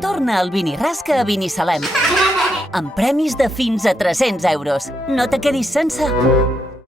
Torna al Vinirasca a Binissalem, amb premis de fins a 300 euros. No te quedis sense!